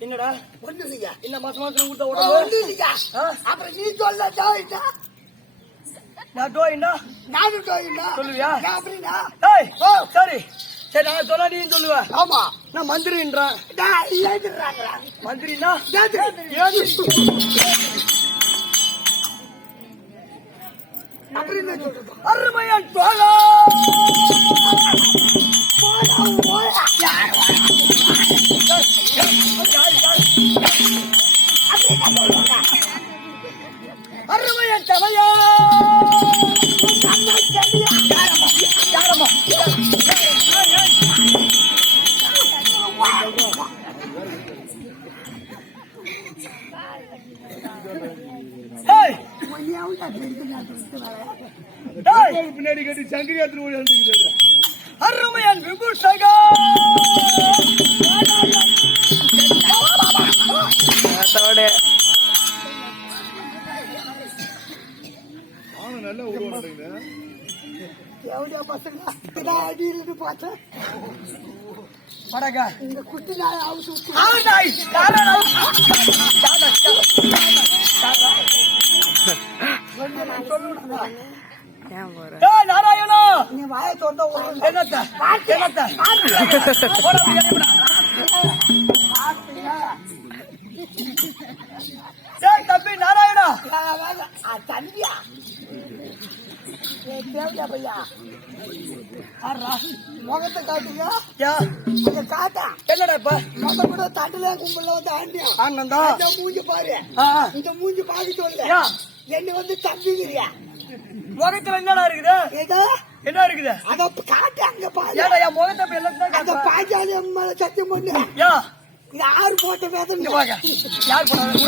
என்னடா ஒண்ணு இந்த மாசம் கொடுத்த உடம்பு அப்புறம் நீ சொல்ல நான் டோயிண்டா நானும் டோயிண்டா சொல்லுவியா அப்படின்னா சரி சரி நான் சொன்னா நீ சொல்லுவ ஆமா நான் மந்திரின்றான் மந்திரினா அப்படின்னு சொல்றது அருமையன் தோழா அருமையன் தலையா பின்னாடி கட்டி சங்கரி யாத்திரை அருமையன் விபூஷகா நல்ல உருவம் எவ்வளோ பசங்க அடியிலிட்டு பார்த்தேன் படகா இந்த குட்டி நாய் அவுத்து நாராயணா நீ வாய தொண்ட என்னத்த தம்பி நாராயணா தம்பியா தேவையா பையா முகத்தை காட்டுங்க காட்டா என்னடா இப்ப முகம் கூட தட்டுல கும்பல வந்து ஆண்டியா ஆனந்தா மூஞ்சி பாரு இந்த மூஞ்சி பாக்க சொல்லு என்ன வந்து தம்பிங்கிறியா முகத்துல என்னடா இருக்குது ஏதோ என்ன இருக்குது அத காட்டு அங்க பாரு ஏடா என் முகத்தை எல்லாத்தையும் அந்த பாஜாலி அம்மா சத்தியம் பண்ணு யார் போட்ட வேதம் யார் போட்டா